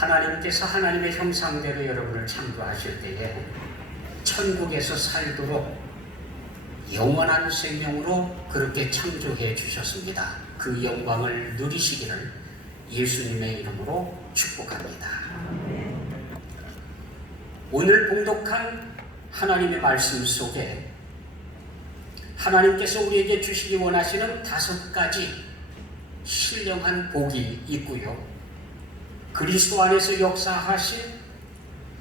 하나님께서 하나님의 형상대로 여러분을 창조하실 때에 천국에서 살도록 영원한 생명으로 그렇게 창조해 주셨습니다. 그 영광을 누리시기를 예수님의 이름으로 축복합니다. 오늘 봉독한 하나님의 말씀 속에 하나님께서 우리에게 주시기 원하시는 5가지 신령한 복이 있고요. 그리스도 안에서 역사하신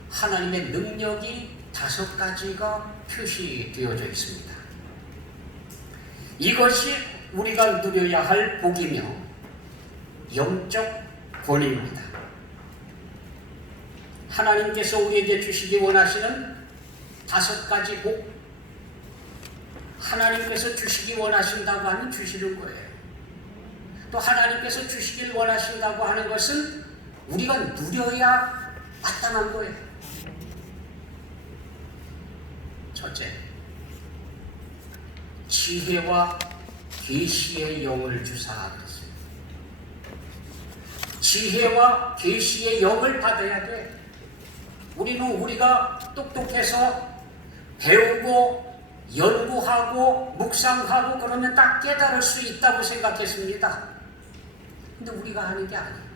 하나님의 능력이 5가지가 표시되어져 있습니다. 이것이 우리가 누려야 할 복이며 영적 권위입니다. 하나님께서 우리에게 주시기 원하시는 5가지 복, 하나님께서 주시기 원하신다고 하면 주시는 거예요. 또 하나님께서 주시길 원하신다고 하는 것은 우리가 누려야 마땅한 거예요. 첫째, 지혜와 계시의 영을 주사 그랬어요. 지혜와 계시의 영을 받아야 돼. 우리가 똑똑해서 배우고 연구하고 묵상하고 그러면 딱 깨달을 수 있다고 생각했습니다. 근데 우리가 하는 게 아니에요.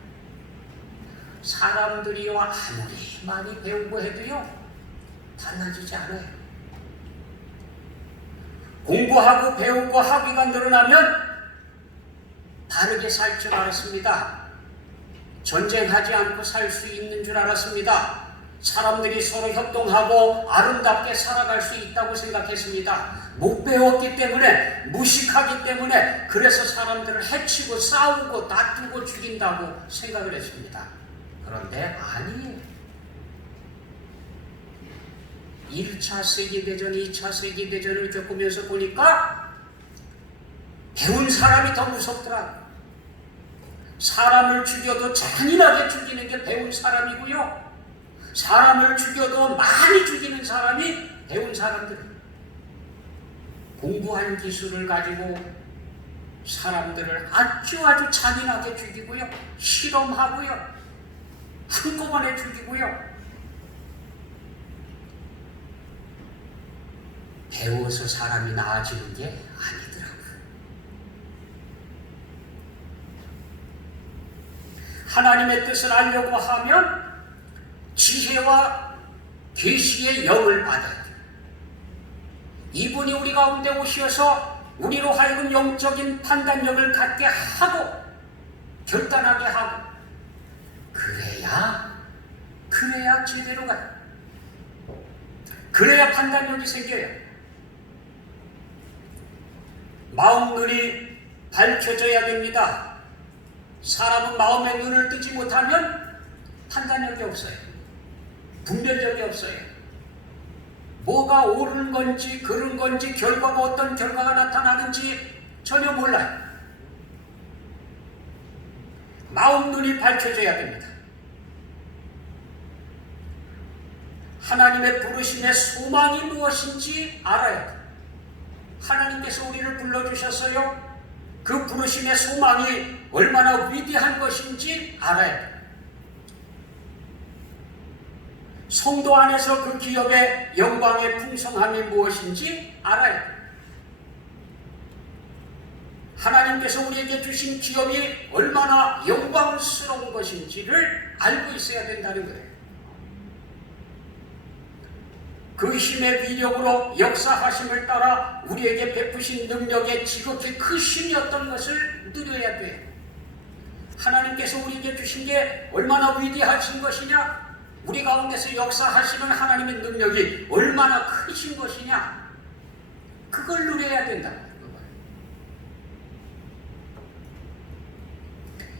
사람들이요 아무리 많이 배우고 해도요 달라지지 않아요. 공부하고 배우고 학위가 늘어나면 바르게 살 줄 알았습니다. 전쟁하지 않고 살 수 있는 줄 알았습니다. 사람들이 서로 협동하고 아름답게 살아갈 수 있다고 생각했습니다. 못 배웠기 때문에, 무식하기 때문에, 그래서 사람들을 해치고 싸우고 다투고 죽인다고 생각을 했습니다. 그런데 아니에요. 1차 세계대전, 2차 세계대전을 겪으면서 보니까 배운 사람이 더 무섭더라고요. 사람을 죽여도 잔인하게 죽이는 게 배운 사람이고요. 사람을 죽여도 많이 죽이는 사람이 배운 사람들. 공부한 기술을 가지고 사람들을 아주 잔인하게 죽이고요. 실험하고요. 한꺼번에 죽이고요. 배워서 사람이 나아지는 게 아니더라고요. 하나님의 뜻을 알려고 하면 지혜와 계시의 영을 받아야 돼요. 이분이 우리 가운데 오셔서 우리로 하여금 영적인 판단력을 갖게 하고 결단하게 하고 그래야 제대로 가요. 그래야 판단력이 생겨요. 마음눈이 밝혀져야 됩니다. 사람은 마음의 눈을 뜨지 못하면 판단력이 없어요. 분별력이 없어요. 뭐가 옳은 건지 그른 건지 결과가 어떤 결과가 나타나는지 전혀 몰라요. 마음 눈이 밝혀져야 됩니다. 하나님의 부르심의 소망이 무엇인지 알아야 돼요. 하나님께서 우리를 불러주셨어요. 그 부르심의 소망이 얼마나 위대한 것인지 알아야 돼요. 성도 안에서 그 기업의 영광의 풍성함이 무엇인지 알아야 돼요. 하나님께서 우리에게 주신 기업이 얼마나 영광스러운 것인지를 알고 있어야 된다는 거예요. 그 힘의 위력으로 역사하심을 따라 우리에게 베푸신 능력의 지극히 크심이 어떤 것을 누려야 돼요. 하나님께서 우리에게 주신 게 얼마나 위대하신 것이냐, 우리 가운데서 역사하시는 하나님의 능력이 얼마나 크신 것이냐, 그걸 누려야 된다.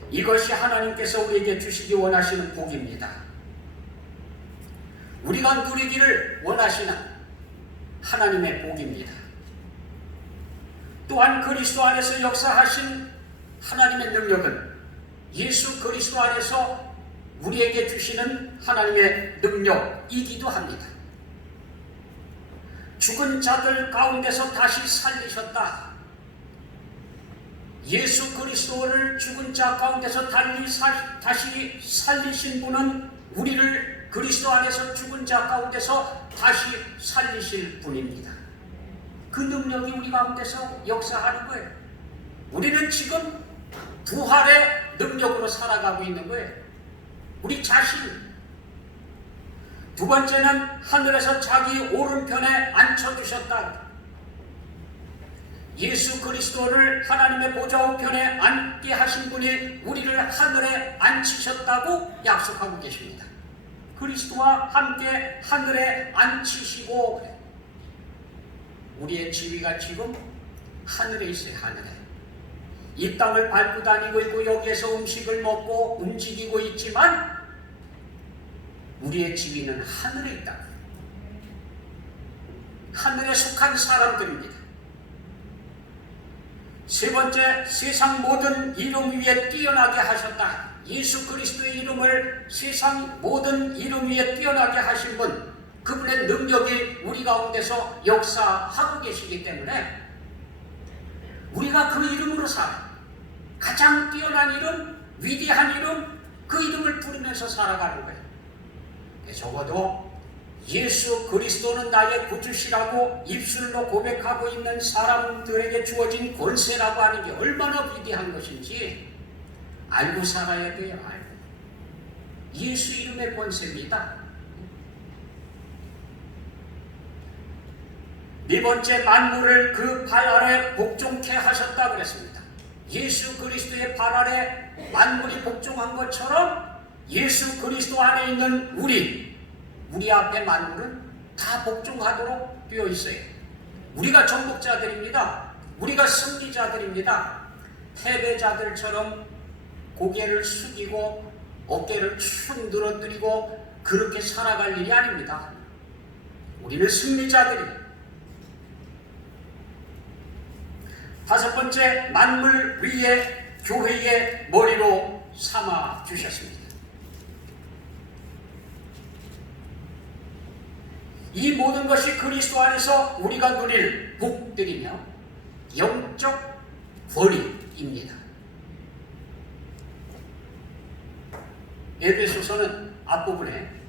이것이 하나님께서 우리에게 주시기 원하시는 복입니다. 우리가 누리기를 원하시는 하나님의 복입니다. 또한 그리스도 안에서 역사하신 하나님의 능력은 예수 그리스도 안에서 우리에게 주시는 하나님의 능력이기도 합니다. 죽은 자들 가운데서 다시 살리셨다. 예수 그리스도를 죽은 자 가운데서 다시 살리신 분은 우리를 그리스도 안에서 죽은 자 가운데서 다시 살리실 분입니다. 그 능력이 우리 가운데서 역사하는 거예요. 우리는 지금 부활의 능력으로 살아가고 있는 거예요. 우리 자신. 두 번째는 하늘에서 자기 오른편에 앉혀주셨다. 예수 그리스도를 하나님의 보좌 우편에 앉게 하신 분이 우리를 하늘에 앉히셨다고 약속하고 계십니다. 그리스도와 함께 하늘에 앉히시고, 우리의 지위가 지금 하늘에 있어요. 하늘에. 이 땅을 밟고 다니고 있고 여기에서 음식을 먹고 움직이고 있지만 우리의 지위는 하늘에 있다. 하늘에 속한 사람들입니다. 세 번째, 세상 모든 이름 위에 뛰어나게 하셨다. 예수 그리스도의 이름을 세상 모든 이름 위에 뛰어나게 하신 분, 그분의 능력이 우리 가운데서 역사하고 계시기 때문에 우리가 그 이름으로 살아. 가장 뛰어난 이름, 위대한 이름, 그 이름을 부르면서 살아가는 거예요. 적어도 예수 그리스도는 나의 구주시라고 입술로 고백하고 있는 사람들에게 주어진 권세라고 하는 게 얼마나 위대한 것인지 알고 살아야 돼요. 알고. 예수 이름의 권세입니다. 네 번째, 만물을 그 발 아래 복종케 하셨다고 그랬습니다. 예수 그리스도의 발 아래 만물이 복종한 것처럼 예수 그리스도 안에 있는 우리 앞에 만물은 다 복종하도록 되어 있어요. 우리가 정복자들입니다. 우리가 승리자들입니다. 패배자들처럼 고개를 숙이고 어깨를 축 늘어뜨리고 그렇게 살아갈 일이 아닙니다. 우리는 승리자들이에요. 다섯 번째, 만물 위에 교회의 머리로 삼아 주셨습니다. 이 모든 것이 그리스도 안에서 우리가 누릴 복들이며 영적 권위입니다. 에베소서는 앞부분에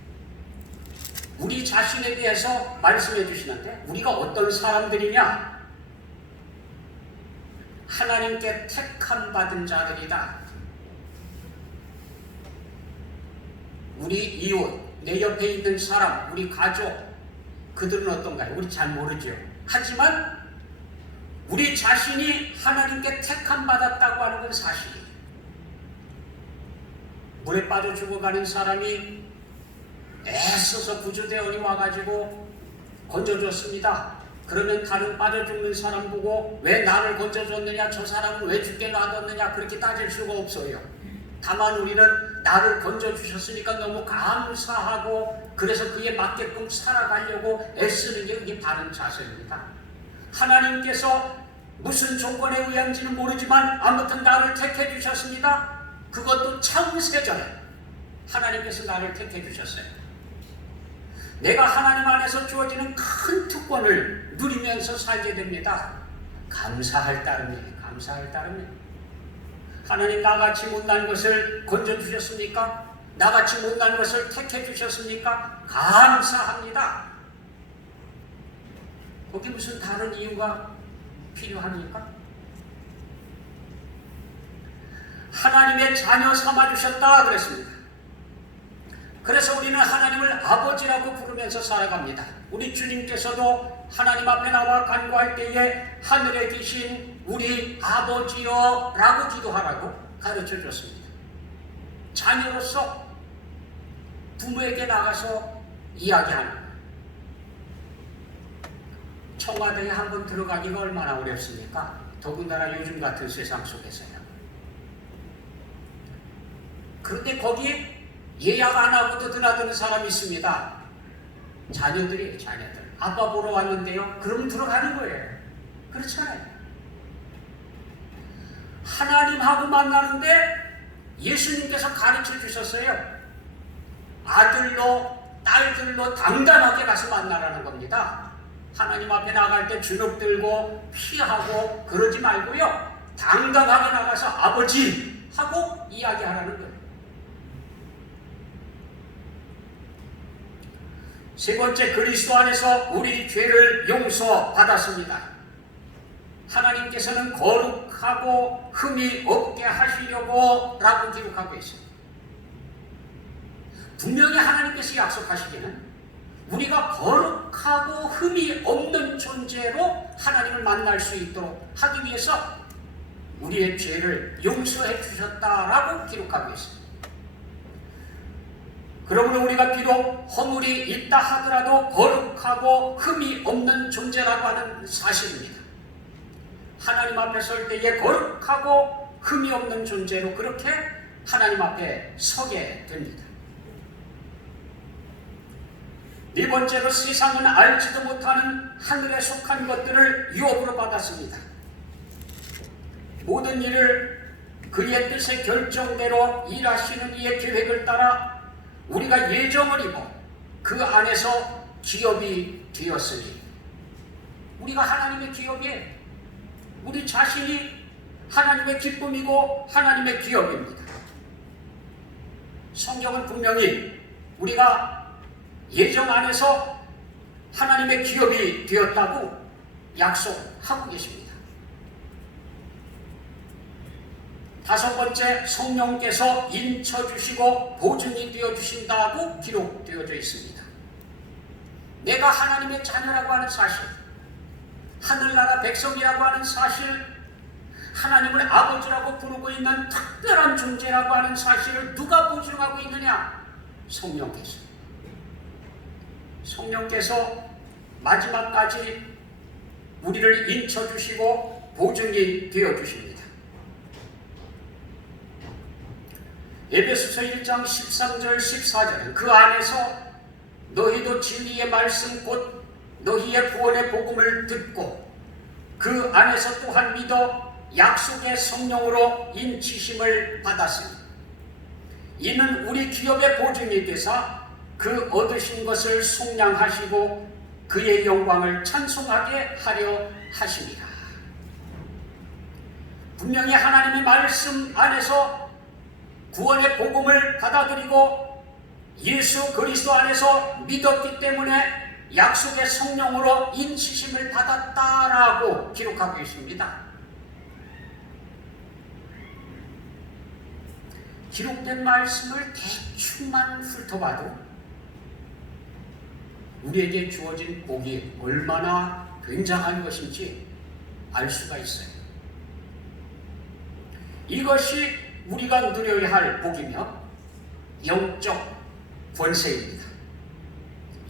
우리 자신에 대해서 말씀해 주시는데, 우리가 어떤 사람들이냐? 하나님께 택함 받은 자들이다. 우리 이웃, 내 옆에 있는 사람, 우리 가족, 그들은 어떤가요? 우리 잘 모르죠. 하지만 우리 자신이 하나님께 택함 받았다고 하는 건 사실이에요. 물에 빠져 죽어가는 사람이 애써서 구조대원이 와가지고 건져줬습니다. 그러면 다른 빠져 죽는 사람 보고 왜 나를 건져줬느냐, 저 사람은 왜 죽게 놔뒀느냐, 그렇게 따질 수가 없어요. 다만 우리는 나를 건져주셨으니까 너무 감사하고 그래서 그에 맞게끔 살아가려고 애쓰는 게 그게 바른 자세입니다. 하나님께서 무슨 조건에 의한지는 모르지만 아무튼 나를 택해 주셨습니다. 그것도 창세전에 하나님께서 나를 택해 주셨어요. 내가 하나님 안에서 주어지는 큰 특권을 누리면서 살게 됩니다. 감사할 따름이에요. 감사할 따름이에요. 하나님, 나같이 못난 것을 건져주셨습니까? 나같이 못난 것을 택해 주셨습니까? 감사합니다. 거기 무슨 다른 이유가 필요합니까? 하나님의 자녀 삼아주셨다 그랬습니다. 그래서 우리는 하나님을 아버지라고 부르면서 살아갑니다. 우리 주님께서도 하나님 앞에 나와 간구할 때에 하늘에 계신 우리 아버지여 라고 기도하라고 가르쳐 줬습니다. 자녀로서 부모에게 나가서 이야기하는 거예요. 청와대에 한번 들어가기가 얼마나 어렵습니까? 더군다나 요즘 같은 세상 속에서요. 그런데 거기 예약 안 하고도 드나드는 사람이 있습니다. 자녀들이, 자녀들. 아빠 보러 왔는데요. 그러면 들어가는 거예요. 그렇잖아요. 하나님하고 만나는데 예수님께서 가르쳐 주셨어요. 아들로, 딸들로 당당하게 가서 만나라는 겁니다. 하나님 앞에 나갈 때 주눅 들고 피하고 그러지 말고요. 당당하게 나가서 아버지 하고 이야기하라는 거예요. 세 번째, 그리스도 안에서 우리 죄를 용서받았습니다. 하나님께서는 거룩하고 흠이 없게 하시려고 라고 기록하고 있습니다. 분명히 하나님께서 약속하시기는 우리가 거룩하고 흠이 없는 존재로 하나님을 만날 수 있도록 하기 위해서 우리의 죄를 용서해 주셨다라고 기록하고 있습니다. 그러므로 우리가 비록 허물이 있다 하더라도 거룩하고 흠이 없는 존재라고 하는 사실입니다. 하나님 앞에 설 때에 거룩하고 흠이 없는 존재로 그렇게 하나님 앞에 서게 됩니다. 네 번째로, 세상은 알지도 못하는 하늘에 속한 것들을 유업으로 받았습니다. 모든 일을 그의 뜻의 결정대로 일하시는 이의 계획을 따라 우리가 예정을 입어 그 안에서 기업이 되었으니, 우리가 하나님의 기업이에요. 우리 자신이 하나님의 기쁨이고 하나님의 기업입니다. 성경은 분명히 우리가 예정 안에서 하나님의 기업이 되었다고 약속하고 계십니다. 다섯 번째, 성령께서 인쳐주시고 보증이 되어주신다고 기록되어져 있습니다. 내가 하나님의 자녀라고 하는 사실, 하늘나라 백성이라고 하는 사실, 하나님을 아버지라고 부르고 있는 특별한 존재라고 하는 사실을 누가 보증하고 있느냐? 성령께서. 성령께서 마지막까지 우리를 인쳐주시고 보증이 되어주십니다. 에베소서 1장 13절 14절은 그 안에서 너희도 진리의 말씀 곧 너희의 구원의 복음을 듣고 그 안에서 또한 믿어 약속의 성령으로 인치심을 받았으니 이는 우리 기업의 보증이 되사 그 얻으신 것을 속량하시고 그의 영광을 찬송하게 하려 하심이라. 분명히 하나님의 말씀 안에서 구원의 복음을 받아들이고 예수 그리스도 안에서 믿었기 때문에 약속의 성령으로 인치심을 받았다라고 기록하고 있습니다. 기록된 말씀을 대충만 훑어봐도 우리에게 주어진 복이 얼마나 굉장한 것인지 알 수가 있어요. 이것이 우리가 누려야 할 복이며 영적 권세입니다.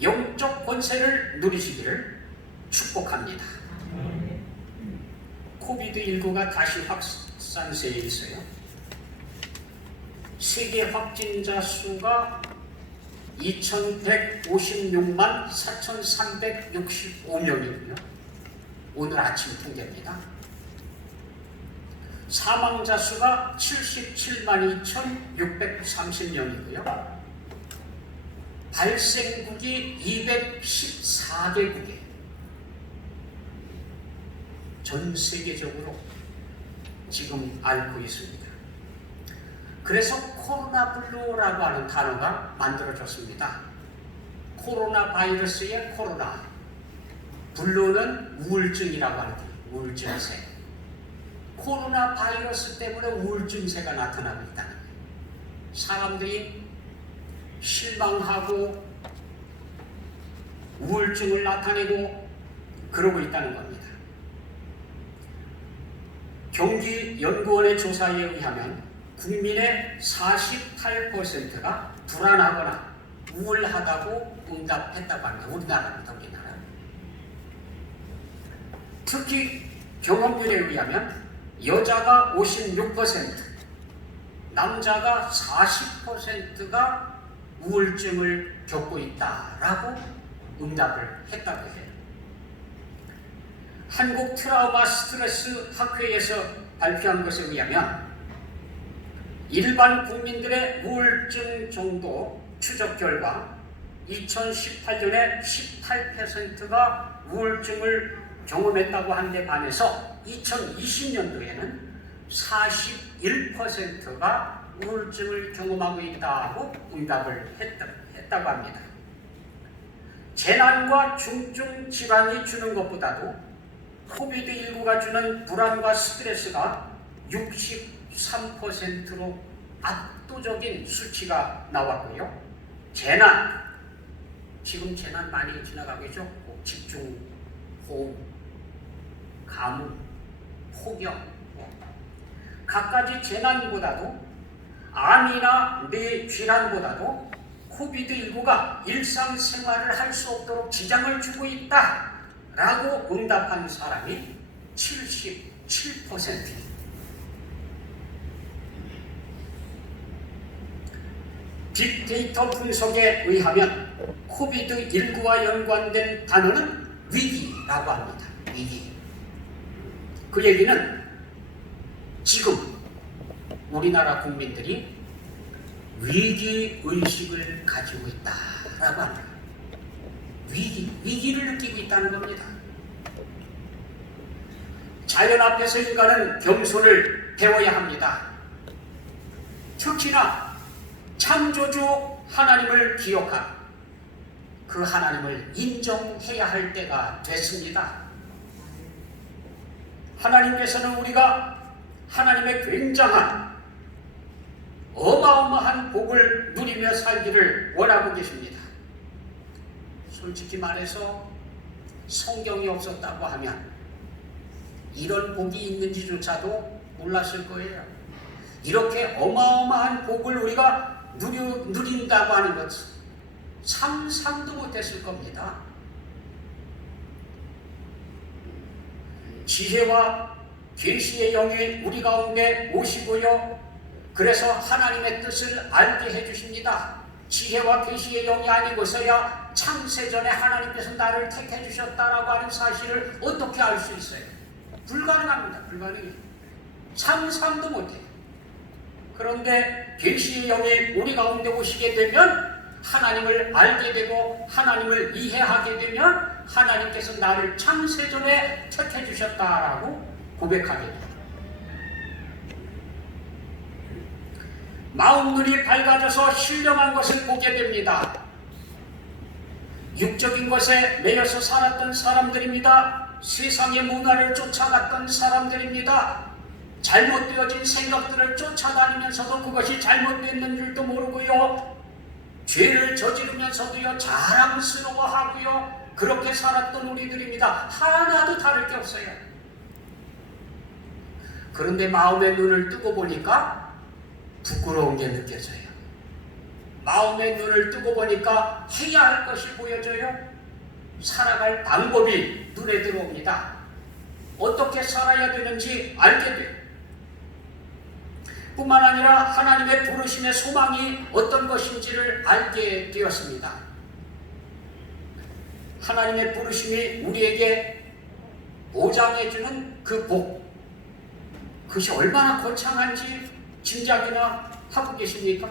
영적 권세를 누리시기를 축복합니다. 코비드19가 다시 확산세에 있어요. 세계 확진자 수가 2156만 4365명이고요. 오늘 아침 통계입니다. 사망자 수가 77만 2630명이고요. 발생국이 214개국에 전 세계적으로 지금 앓고 있습니다. 그래서 코로나 블루라고 하는 단어가 만들어졌습니다. 코로나 바이러스의 코로나, 블루는 우울증이라고 하는 거예요. 우울증세. 코로나 바이러스 때문에 우울증세가 나타나고 있다는 거예요. 사람들이 실망하고 우울증을 나타내고 그러고 있다는 겁니다. 경기연구원의 조사에 의하면 국민의 48%가 불안하거나 우울하다고 응답했다고 합니다. 우리나라입니다. 우리나라. 특히 경험률에 의하면 여자가 56%, 남자가 40%가 우울증을 겪고 있다라고 응답을 했다고 해요. 한국 트라우마 스트레스 학회에서 발표한 것에 의하면 일반 국민들의 우울증 정도 추적 결과 2018년에 18%가 우울증을 경험했다고 한 데 반해서 2020년도에는 41%가 우울증을 경험하고 있다고 응답을 했다고 합니다. 재난과 중증 질환이 주는 것보다도 코비드19가 주는 불안과 스트레스가 63%로 압도적인 수치가 나왔고요. 재난, 지금 재난 많이 지나가고 있죠. 집중 호우, 가뭄, 폭염, 갖가지 재난보다도 암이나 뇌 질환보다도 코비드19가 일상생활을 할 수 없도록 지장을 주고 있다라고 응답한 사람이 77%. 빅데이터 분석에 의하면 코비드19와 연관된 단어는 위기라고 합니다. 위기. 그 얘기는 지금 우리나라 국민들이 위기의식을 가지고 있다라고 합니다. 위기를 느끼고 있다는 겁니다. 자연 앞에서 인간은 겸손을 배워야 합니다. 특히나 창조주 하나님을 기억한 그 하나님을 인정해야 할 때가 됐습니다. 하나님께서는 우리가 하나님의 굉장한 어마어마한 복을 누리며 살기를 원하고 계십니다. 솔직히 말해서 성경이 없었다고 하면 이런 복이 있는지조차도 몰랐을 거예요. 이렇게 어마어마한 복을 우리가 누린다고 하는 것은 상상도 못했을 겁니다. 지혜와 계시의 영이 우리 가운데 오시고요. 그래서 하나님의 뜻을 알게 해주십니다. 지혜와 계시의 영이 아니고서야 창세전에 하나님께서 나를 택해 주셨다라고 하는 사실을 어떻게 알 수 있어요? 불가능합니다. 불가능해요. 상상도 못해요. 그런데 계시의 영이 우리 가운데 오시게 되면 하나님을 알게 되고 하나님을 이해하게 되면 하나님께서 나를 창세전에 택해 주셨다라고 고백하게 됩니다. 마음눈이 밝아져서 신령한 것을 보게 됩니다. 육적인 것에 매여서 살았던 사람들입니다. 세상의 문화를 쫓아갔던 사람들입니다. 잘못되어진 생각들을 쫓아다니면서도 그것이 잘못됐는 줄도 모르고요. 죄를 저지르면서도요 자랑스러워하고요. 그렇게 살았던 우리들입니다. 하나도 다를 게 없어요. 그런데 마음의 눈을 뜨고 보니까 부끄러운 게 느껴져요. 마음의 눈을 뜨고 보니까 해야 할 것이 보여져요. 살아갈 방법이 눈에 들어옵니다. 어떻게 살아야 되는지 알게 돼요. 뿐만 아니라 하나님의 부르심의 소망이 어떤 것인지를 알게 되었습니다. 하나님의 부르심이 우리에게 보장해주는 그 복, 그것이 얼마나 거창한지 짐작이나 하고 계십니까?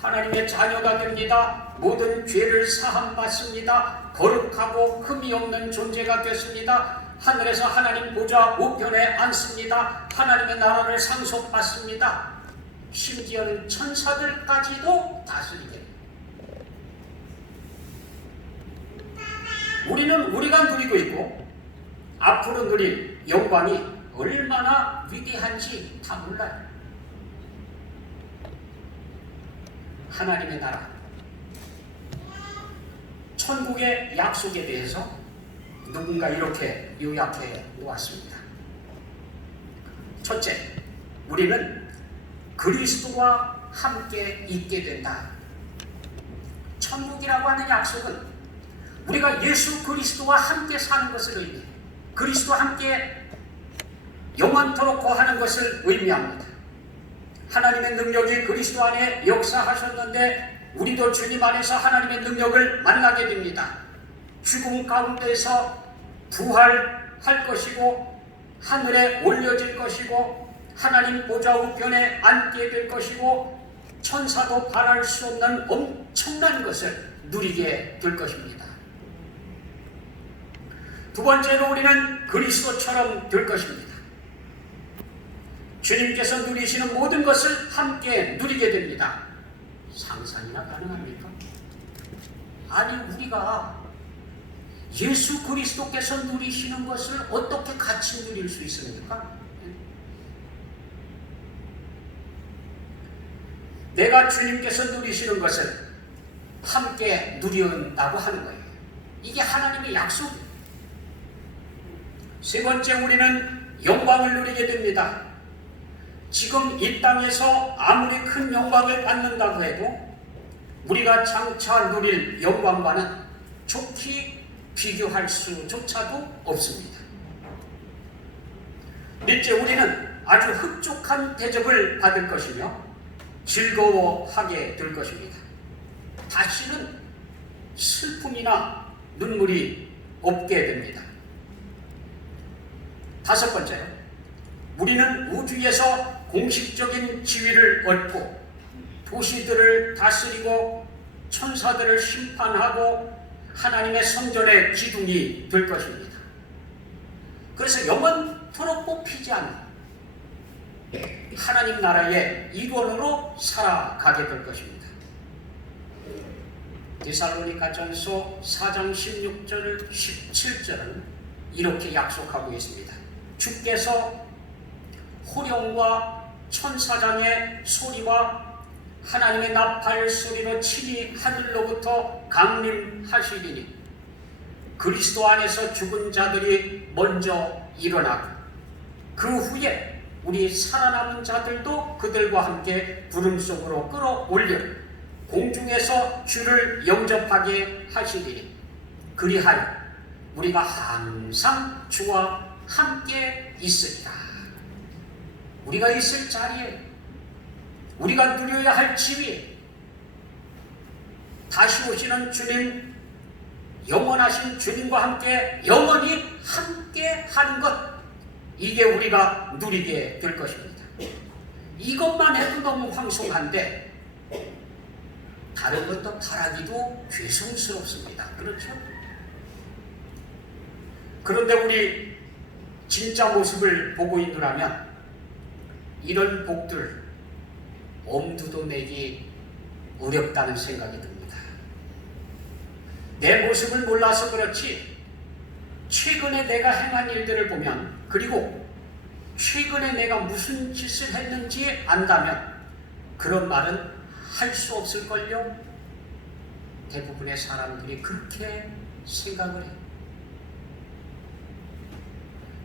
하나님의 자녀가 됩니다. 모든 죄를 사함받습니다. 거룩하고 흠이 없는 존재가 됐습니다. 하늘에서 하나님 보좌 우편에 앉습니다. 하나님의 나라를 상속받습니다. 심지어는 천사들까지도 다스리게 됩니다. 우리는 우리가 누리고 있고 앞으로 누릴 영광이 얼마나 위대한지 다 몰라요. 하나님의 나라, 천국의 약속에 대해서 누군가 이렇게 요약해 놓았습니다. 첫째, 우리는 그리스도와 함께 있게 된다. 천국이라고 하는 약속은 우리가 예수 그리스도와 함께 사는 것을 의미해요. 그리스도와 함께 영원토록 거하는 것을 의미합니다. 하나님의 능력이 그리스도 안에 역사하셨는데 우리도 주님 안에서 하나님의 능력을 만나게 됩니다. 죽음 가운데서 부활할 것이고 하늘에 올려질 것이고 하나님 보좌 우편에 앉게 될 것이고 천사도 바랄 수 없는 엄청난 것을 누리게 될 것입니다. 두 번째로 우리는 그리스도처럼 될 것입니다. 주님께서 누리시는 모든 것을 함께 누리게 됩니다. 상상이나 가능합니까? 아니, 우리가 예수 그리스도께서 누리시는 것을 어떻게 같이 누릴 수 있습니까? 내가 주님께서 누리시는 것을 함께 누린다고 하는 거예요. 이게 하나님의 약속이에요. 세 번째, 우리는 영광을 누리게 됩니다. 지금 이 땅에서 아무리 큰 영광을 받는다고 해도 우리가 장차 누릴 영광과는 좋게 비교할 수조차도 없습니다. 넷째, 우리는 아주 흡족한 대접을 받을 것이며 즐거워하게 될 것입니다. 다시는 슬픔이나 눈물이 없게 됩니다. 다섯 번째로, 우리는 우주에서 공식적인 지위를 얻고 도시들을 다스리고 천사들을 심판하고 하나님의 성전의 기둥이 될 것입니다. 그래서 영원토록 뽑히지 않는 하나님 나라의 일원으로 살아가게 될 것입니다. 데살로니가전서 4장 16절 17절은 이렇게 약속하고 있습니다. 주께서 호령과 천사장의 소리와 하나님의 나팔 소리로 친히 하늘로부터 강림하시리니 그리스도 안에서 죽은 자들이 먼저 일어나고 그 후에 우리 살아남은 자들도 그들과 함께 구름 속으로 끌어올려 공중에서 주를 영접하게 하시리니 그리하여 우리가 항상 주와 함께 있으리라. 우리가 있을 자리에, 우리가 누려야 할 집이 다시 오시는 주님, 영원하신 주님과 함께 영원히 함께 하는 것, 이게 우리가 누리게 될 것입니다. 이것만 해도 너무 황송한데 다른 것도 바라기도 죄송스럽습니다. 그렇죠? 그런데 우리 진짜 모습을 보고 있노라면 이런 복들 엄두도 내기 어렵다는 생각이 듭니다. 내 모습을 몰라서 그렇지 최근에 내가 행한 일들을 보면, 그리고 최근에 내가 무슨 짓을 했는지 안다면 그런 말은 할 수 없을걸요? 대부분의 사람들이 그렇게 생각을 해요.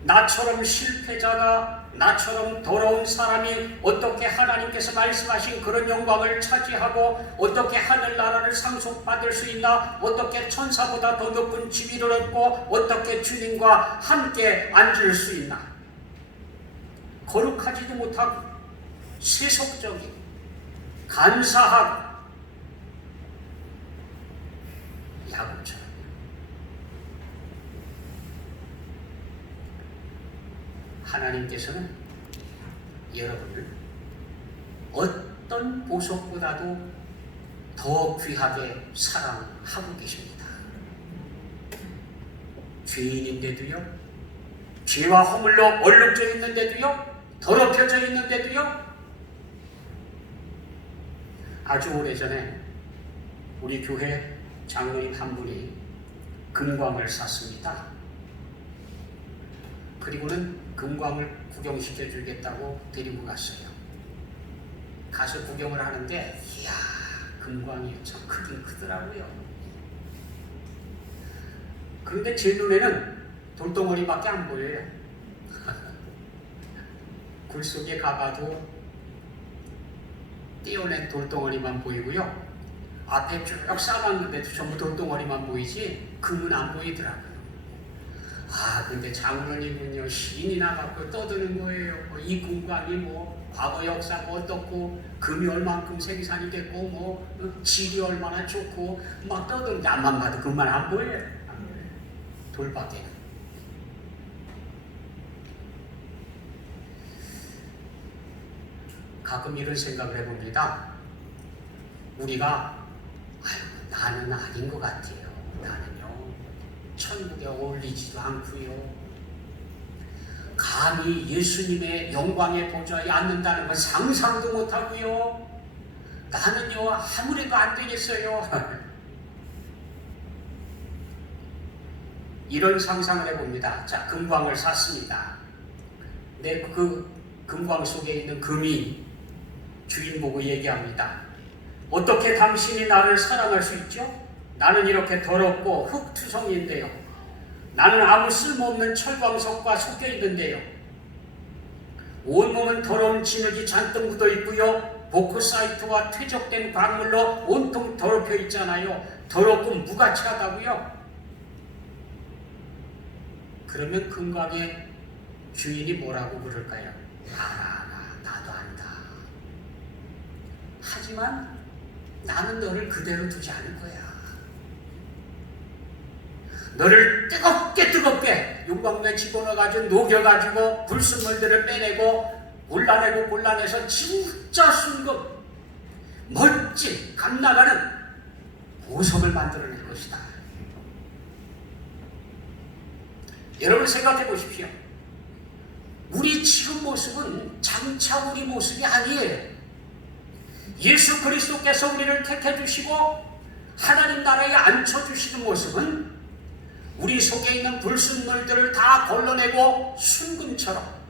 나처럼 실패자가, 나처럼 더러운 사람이 어떻게 하나님께서 말씀하신 그런 영광을 차지하고 어떻게 하늘나라를 상속받을 수 있나, 어떻게 천사보다 더 높은 지위를 얻고 어떻게 주님과 함께 앉을 수 있나. 거룩하지도 못하고 세속적이고 간사하고 야구처럼. 하나님께서는 여러분을 어떤 보석보다도 더 귀하게 사랑하고 계십니다. 죄인인데도요, 죄와 허물로 얼룩져 있는데도요, 더럽혀져 있는데도요. 아주 오래전에 우리 교회 장로님 한 분이 금광을 샀습니다. 그리고는 금광을 구경시켜 주겠다고 데리고 갔어요. 가서 구경을 하는데 이야, 금광이 참 크긴 크더라고요. 그런데 제 눈에는 돌덩어리밖에 안 보여요. 굴 속에 가봐도 떼어낸 돌덩어리만 보이고요. 앞에 쭉 쌓아놨는데도 전부 돌덩어리만 보이지 금은 안 보이더라고요. 아, 근데 장로님은요, 신이 나갖고 떠드는 거예요. 이 금광이 과거 역사가 어떻고, 금이 얼만큼 생산이 됐고, 질이 얼마나 좋고, 막 떠드는데 앞만 봐도 금만 안 보여요. 돌밖에. 가끔 이런 생각을 해봅니다. 우리가, 나는 아닌 것 같아요. 나는요, 천국에 어울리지도 않고요. 감히 예수님의 영광의 보좌에 앉는다는 건 상상도 못하고요. 나는요 아무래도 안 되겠어요. 이런 상상을 해봅니다. 자, 금광을 샀습니다. 근데 그 금광 속에 있는 금이 주인 보고 얘기합니다. 어떻게 당신이 나를 사랑할 수 있죠? 나는 이렇게 더럽고 흙투성이인데요. 나는 아무 쓸모없는 철광석과 섞여 있는데요. 온몸은 더러운 진흙이 잔뜩 묻어 있고요. 보크사이트와 퇴적된 광물로 온통 더럽혀 있잖아요. 더럽고 무가치하다고요. 그러면 금광의 주인이 뭐라고 부를까요? 알아, 나도 안다. 하지만 나는 너를 그대로 두지 않을 거야. 너를 뜨겁게 용광로에 집어넣어가지고 녹여가지고 불순물들을 빼내고 골라내서 진짜 순금 멋진 감나가는 보석을 만들어낼 것이다. 여러분 생각해 보십시오. 우리 지금 모습은 장차 우리 모습이 아니에요. 예수 그리스도께서 우리를 택해 주시고 하나님 나라에 앉혀주시는 모습은 우리 속에 있는 불순물들을 다 걸러내고 순금처럼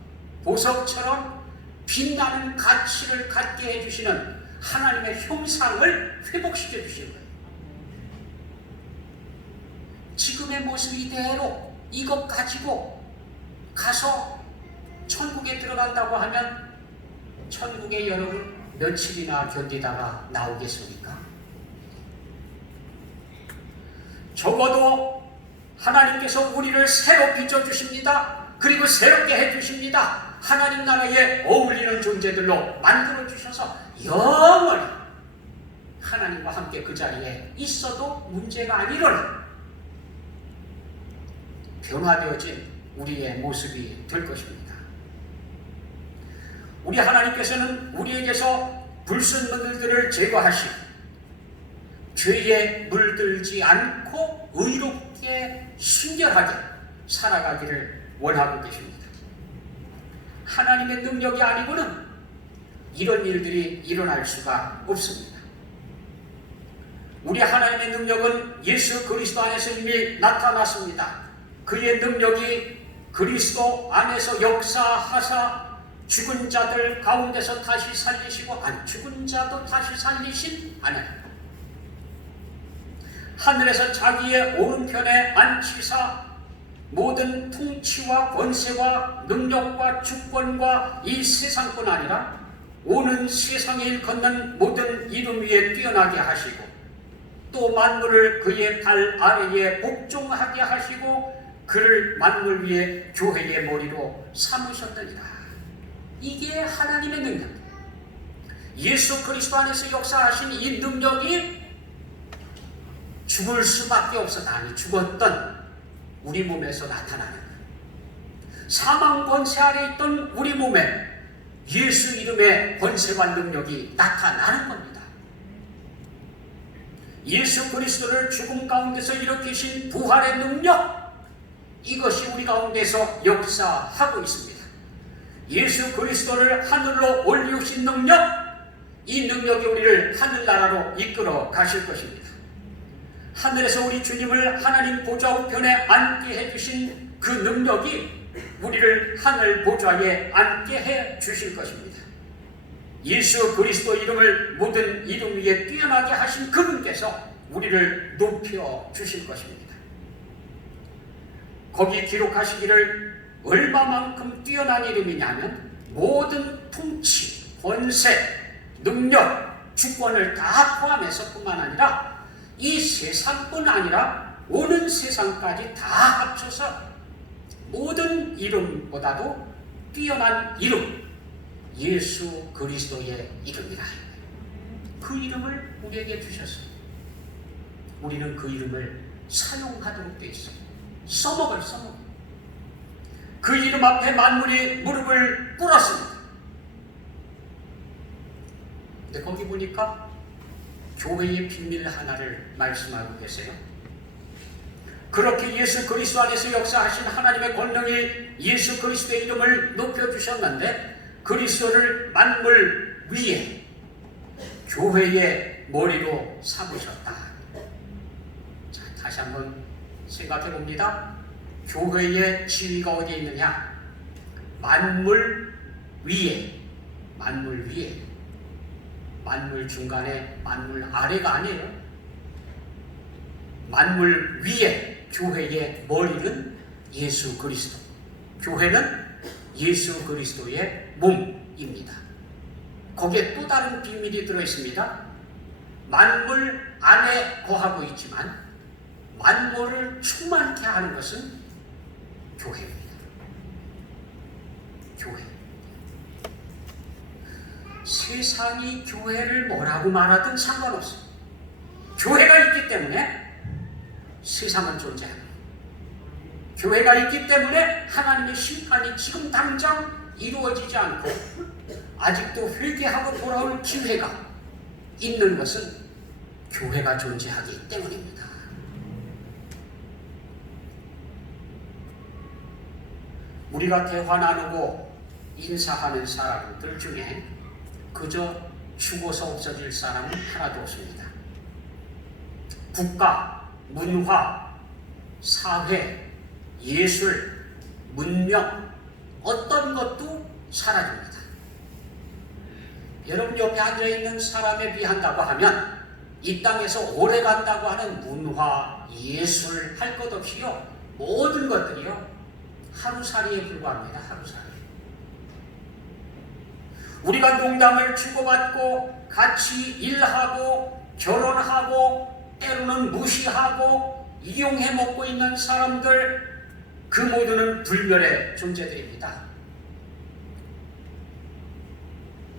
보석처럼 빛나는 가치를 갖게 해주시는 하나님의 형상을 회복시켜 주시는 거예요. 지금의 모습 이대로 이것 가지고 가서 천국에 들어간다고 하면 천국에 여러분 며칠이나 견디다가 나오겠습니까? 적어도 하나님께서 우리를 새로 빚어주십니다. 그리고 새롭게 해주십니다. 하나님 나라에 어울리는 존재들로 만들어주셔서 영원히 하나님과 함께 그 자리에 있어도 문제가 아니로는 변화되어진 우리의 모습이 될 것입니다. 우리 하나님께서는 우리에게서 불순물들을 제거하시고 죄에 물들지 않고 의롭게 순결하게 살아가기를 원하고 계십니다. 하나님의 능력이 아니고는 이런 일들이 일어날 수가 없습니다. 우리 하나님의 능력은 예수 그리스도 안에서 이미 나타났습니다. 그의 능력이 그리스도 안에서 역사하사 죽은 자들 가운데서 다시 살리시고 안 죽은 자도 다시 살리신 하나님. 하늘에서 자기의 오른편에 앉히사 모든 통치와 권세와 능력과 주권과 이 세상뿐 아니라 오는 세상에 일컫는 모든 이름 위에 뛰어나게 하시고 또 만물을 그의 발 아래에 복종하게 하시고 그를 만물 위에 교회의 머리로 삼으셨더니라. 이게 하나님의 능력. 예수 그리스도 안에서 역사하신 이 능력이 죽을 수밖에 없었다. 아니 죽었던 우리 몸에서 나타나는 거예요. 사망 권세 아래 있던 우리 몸에 예수 이름의 권세와 능력이 나타나는 겁니다. 예수 그리스도를 죽음 가운데서 일으키신 부활의 능력, 이것이 우리 가운데서 역사하고 있습니다. 예수 그리스도를 하늘로 올리우신 능력, 이 능력이 우리를 하늘나라로 이끌어 가실 것입니다. 하늘에서 우리 주님을 하나님 보좌 우편에 앉게 해주신 그 능력이 우리를 하늘 보좌에 앉게 해 주실 것입니다. 예수 그리스도 이름을 모든 이름 위에 뛰어나게 하신 그분께서 우리를 높여 주실 것입니다. 거기 기록하시기를 얼마만큼 뛰어난 이름이냐면 모든 통치, 권세, 능력, 주권을 다 포함해서 뿐만 아니라 이 세상뿐 아니라 오는 세상까지 다 합쳐서 모든 이름보다도 뛰어난 이름, 예수 그리스도의 이름이라. 그 이름을 우리에게 주셨습니다. 우리는 그 이름을 사용하도록 되어 있습니다. 써먹을. 그 이름 앞에 만물이 무릎을 꿇었습니다. 근데 거기 보니까 교회의 비밀 하나를 말씀하고 계세요. 그렇게 예수 그리스도 안에서 역사하신 하나님의 권능이 예수 그리스도의 이름을 높여주셨는데 그리스도를 만물 위에 교회의 머리로 삼으셨다. 자, 다시 한번 생각해 봅니다. 교회의 지위가 어디에 있느냐? 만물 위에, 만물 위에, 만물 중간에 만물 아래가 아니에요. 만물 위에 교회의 머리는 예수 그리스도. 교회는 예수 그리스도의 몸입니다. 거기에 또 다른 비밀이 들어있습니다. 만물 안에 거하고 있지만 만물을 충만케 하는 것은 교회입니다. 교회. 세상이 교회를 뭐라고 말하든 상관없어요. 교회가 있기 때문에 세상은 존재합니다. 교회가 있기 때문에 하나님의 심판이 지금 당장 이루어지지 않고 아직도 회개하고 돌아올 기회가 있는 것은 교회가 존재하기 때문입니다. 우리가 대화 나누고 인사하는 사람들 중에 그저 죽어서 없어질 사람은 하나도 없습니다. 국가, 문화, 사회, 예술, 문명 어떤 것도 사라집니다. 여러분 옆에 앉아있는 사람에 비한다고 하면 이 땅에서 오래 간다고 하는 문화, 예술 할 것 없이요 모든 것들이요 하루살이에 불과합니다. 하루살이. 우리가 농담을 주고받고 같이 일하고 결혼하고 때로는 무시하고 이용해 먹고 있는 사람들 그 모두는 불멸의 존재들입니다.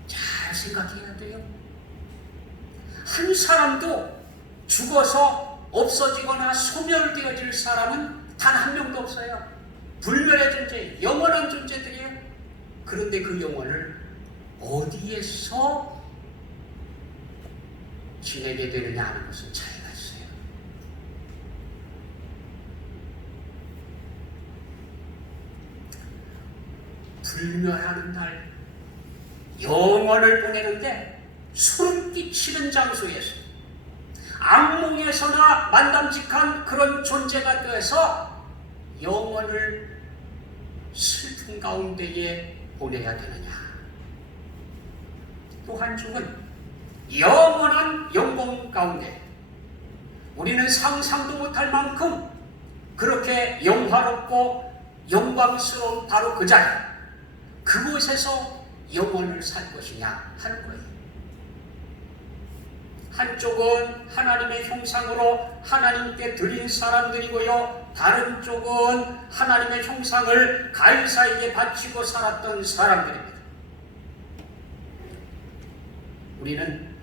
잘 생각해야 돼요. 한 사람도 죽어서 없어지거나 소멸되어질 사람은 단 한 명도 없어요. 불멸의 존재, 영원한 존재들이에요. 그런데 그 영혼을 어디에서 지내게 되느냐 하는 것은 차이가 있어요. 불멸하는 날 영원을 보내는데 소름 끼치는 장소에서 악몽에서나 만담직한 그런 존재가 되어서 영원을 슬픈 가운데에 보내야 되느냐. 또 한쪽은 영원한 영광 가운데 우리는 상상도 못할 만큼 그렇게 영화롭고 영광스러운 바로 그 자리 그곳에서 영원을 살 것이냐 하는 거예요. 한쪽은 하나님의 형상으로 하나님께 드린 사람들이고요. 다른 쪽은 하나님의 형상을 가이사에게 바치고 살았던 사람들입니다. 우리는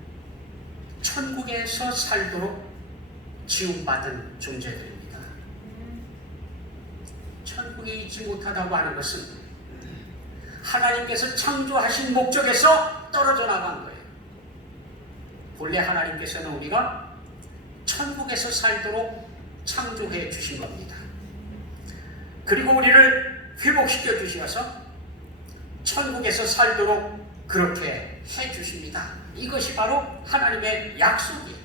천국에서 살도록 지음받은 존재들입니다. 천국에 있지 못하다고 하는 것은 하나님께서 창조하신 목적에서 떨어져 나간 거예요. 본래 하나님께서는 우리가 천국에서 살도록 창조해 주신 겁니다. 그리고 우리를 회복시켜 주셔서 천국에서 살도록 그렇게 해 주십니다. 이것이 바로 하나님의 약속이에요.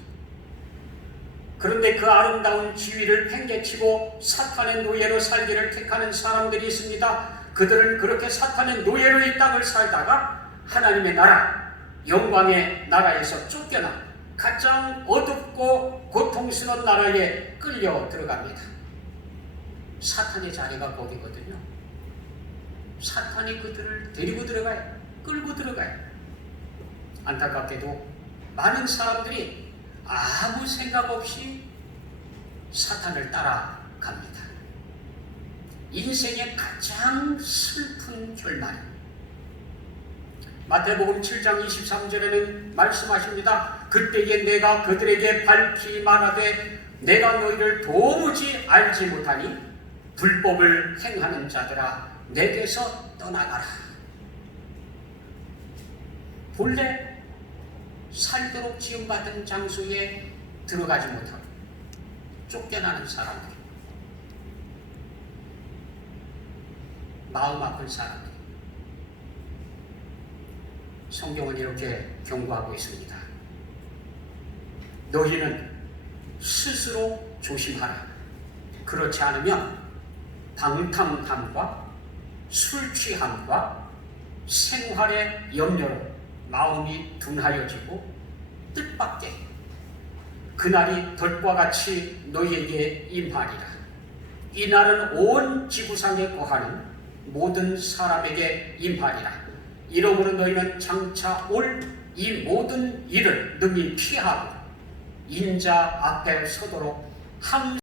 그런데 그 아름다운 지위를 팽개치고 사탄의 노예로 살기를 택하는 사람들이 있습니다. 그들은 그렇게 사탄의 노예로 이 땅을 살다가 하나님의 나라 영광의 나라에서 쫓겨나 가장 어둡고 고통스러운 나라에 끌려 들어갑니다. 사탄의 자리가 거기거든요. 사탄이 그들을 데리고 들어가요. 끌고 들어가요. 안타깝게도 많은 사람들이 아무 생각 없이 사탄을 따라갑니다. 인생의 가장 슬픈 결말입니다. 마태복음 7장 23절에는 말씀하십니다. 그때에 내가 그들에게 밝히 말하되 내가 너희를 도무지 알지 못하니 불법을 행하는 자들아 내게서 떠나가라. 본래 살도록 지음받은 장소에 들어가지 못하고 쫓겨나는 사람들 마음 아픈 사람들. 성경은 이렇게 경고하고 있습니다. 너희는 스스로 조심하라. 그렇지 않으면 방탕함과 술 취함과 생활의 염려로 마음이 둔하여지고 뜻밖의 그날이 덫과 같이 너희에게 임하리라. 이날은 온 지구상에 거하는 모든 사람에게 임하리라. 이러므로 너희는 장차 올 이 모든 일을 능히 피하고 인자 앞에 서도록 항상